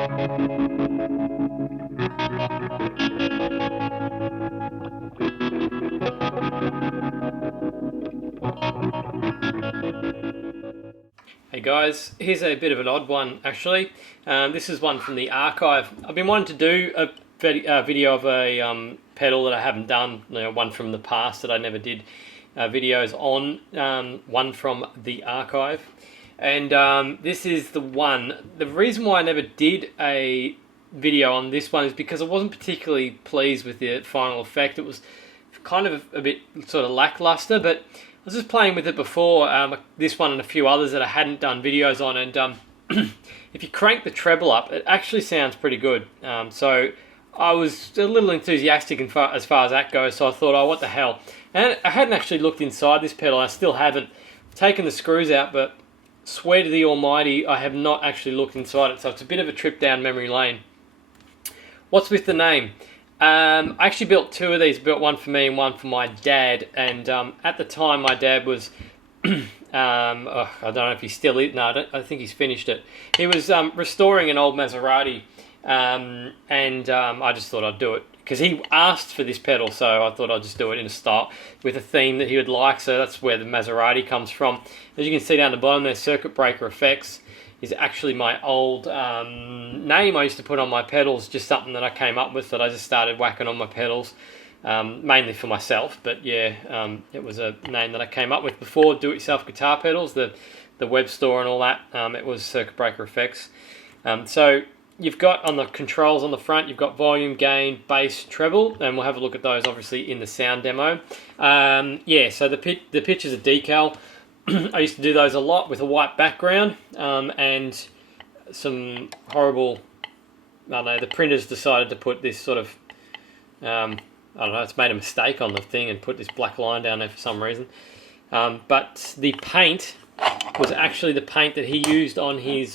Hey guys, here's a bit of an odd one actually. This is one from the archive. I've been wanting to do a video of a pedal that I haven't done, one from the past that I never did videos on, one from the archive. And this is the one. The reason why I never did a video on this one is because I wasn't particularly pleased with the final effect. It was kind of a bit sort of lackluster, but I was just playing with it before, this one and a few others that I hadn't done videos on, and if you crank the treble up, it actually sounds pretty good. So I was a little enthusiastic as far as that goes, so I thought, oh, what the hell. And I hadn't actually looked inside this pedal, I still haven't. I've taken the screws out, but swear to the almighty, I have not actually looked inside it, so it's a bit of a trip down memory lane. What's with the name? I actually built two of these. Built one for me and one for my dad. And at the time, my dad was, I don't know if he still is. No, I think he's finished it. He was restoring an old Maserati, and I just thought I'd do it because he asked for this pedal, so I thought I'd just do it in a style with a theme that he would like. So that's where the Maserati comes from. As you can see down the bottom there, Circuit Breaker Effects is actually my old name I used to put on my pedals, just something that I came up with that I just started whacking on my pedals, mainly for myself, but yeah, it was a name that I came up with before Do-It-Yourself Guitar Pedals, the web store and all that. It was Circuit Breaker Effects. So you've got on the controls on the front, you've got volume, gain, bass, treble, and we'll have a look at those obviously in the sound demo. Yeah, so the pitch is a decal. I used to do those a lot with a white background, and some horrible, I don't know, the printers decided to put this sort of, I don't know, it's made a mistake on the thing and put this black line down there for some reason. But the paint was actually the paint that he used on his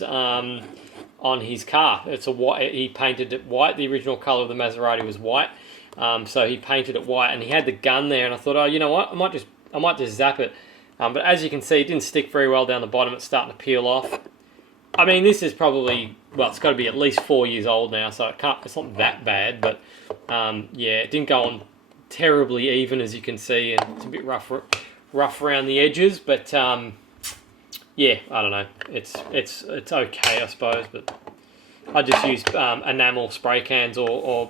car. It's a white. He painted it white. The original color of the Maserati was white, so he painted it white, and he had the gun there. And I thought, oh, you know what? I might just zap it. But as you can see, it didn't stick very well down the bottom. It's starting to peel off. I mean, this is probably, well, it's got to be at least 4 years old now, so it's not that bad. But yeah, it didn't go on terribly even, as you can see, and it's a bit rough around the edges. But yeah, I don't know. It's okay, I suppose. But I just used enamel spray cans or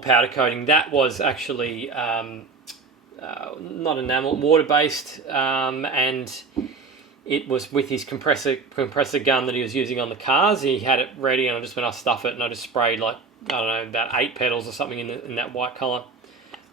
powder coating. That was actually not enamel, water-based, and it was with his compressor gun that he was using on the cars. He had it ready, and I just went, I'll stuff it, and I just sprayed like, I don't know, about 8 pedals or something in that white colour.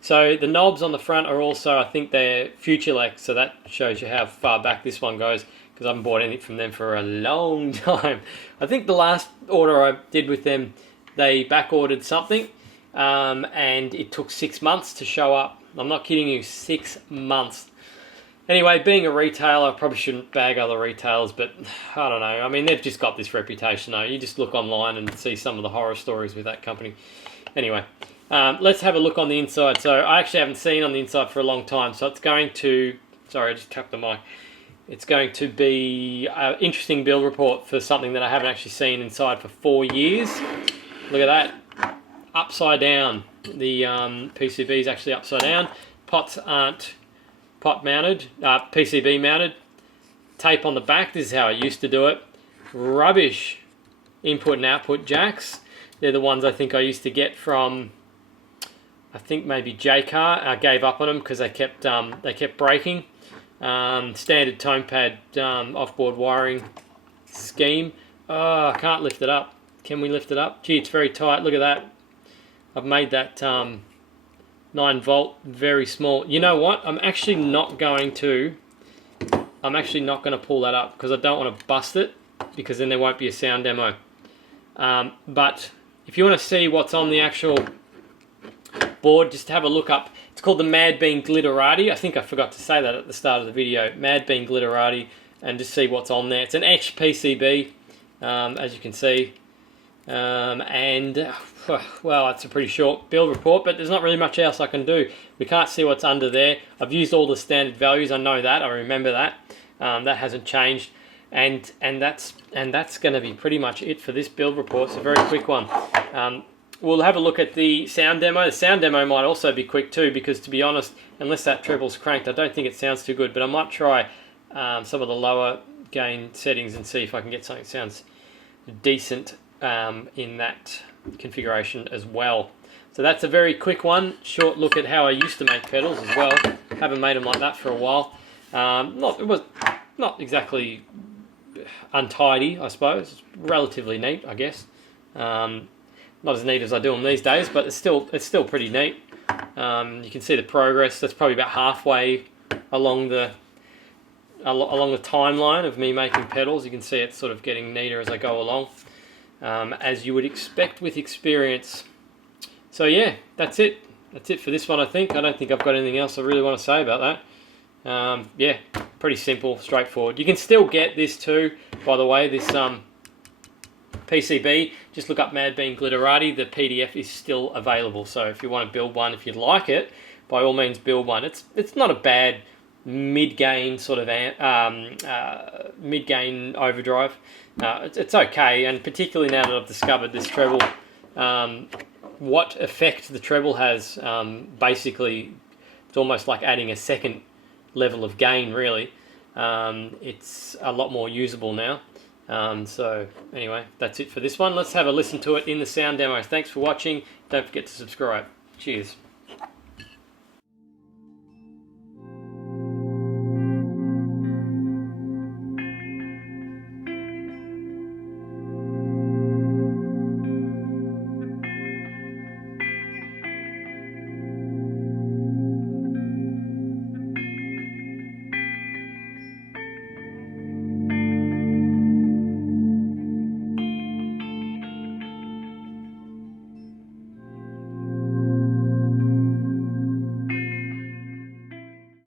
So the knobs on the front are also, I think they're Futurelect, so that shows you how far back this one goes, because I haven't bought anything from them for a long time. I think the last order I did with them, they back ordered something, and it took 6 months to show up. I'm not kidding you, 6 months. Anyway, being a retailer, I probably shouldn't bag other retailers, but I don't know. I mean, they've just got this reputation, though. You just look online and see some of the horror stories with that company. Anyway, let's have a look on the inside. So I actually haven't seen on the inside for a long time, so it's going to... Sorry, I just tapped the mic. It's going to be an interesting build report for something that I haven't actually seen inside for 4 years. Look at that. Upside down. The PCB is actually upside down. Pots aren't pot mounted, PCB mounted. Tape on the back. This is how I used to do it. Rubbish input and output jacks. They're the ones I think I used to get from, I think maybe J-Car. I gave up on them because they kept breaking. Standard tone pad off-board wiring scheme. Oh, I can't lift it up. Can we lift it up? Gee, it's very tight. Look at that. I've made that 9 volt very small. You know what? I'm actually not going to pull that up because I don't want to bust it, because then there won't be a sound demo. But if you want to see what's on the actual board, just have a look up. It's called the Madbean Glitterati. I think I forgot to say that at the start of the video. Madbean Glitterati, and just see what's on there. It's an etched PCB, as you can see. And well, it's a pretty short build report, but there's not really much else I can do. We can't see what's under there. I've used all the standard values. I know that. I remember that. That hasn't changed. and that's going to be pretty much it for this build report. It's a very quick one. We'll have a look at the sound demo. The sound demo might also be quick too, because to be honest, unless that treble's cranked, I don't think it sounds too good. But I might try some of the lower gain settings and see if I can get something that sounds decent in that configuration as well. So that's a very quick one. Short look at how I used to make pedals as well. Haven't made them like that for a while. It was not exactly untidy, I suppose. It's relatively neat, I guess. Not as neat as I do them these days, but it's still pretty neat. You can see the progress. That's probably about halfway along the timeline of me making pedals. You can see it's sort of getting neater as I go along, as you would expect with experience. So yeah, that's it. That's it for this one, I think. I don't think I've got anything else I really want to say about that. Yeah, pretty simple, straightforward. You can still get this too, by the way, this PCB. Just look up Madbean Glitterati. The PDF is still available. So if you want to build one, if you'd like it, by all means build one. It's not a bad mid-gain sort of mid-gain overdrive. It's okay, and particularly now that I've discovered this treble, what effect the treble has. Basically, it's almost like adding a second level of gain, really. It's a lot more usable now. So anyway, that's it for this one. Let's have a listen to it in the sound demo. Thanks for watching. Don't forget to subscribe. Cheers.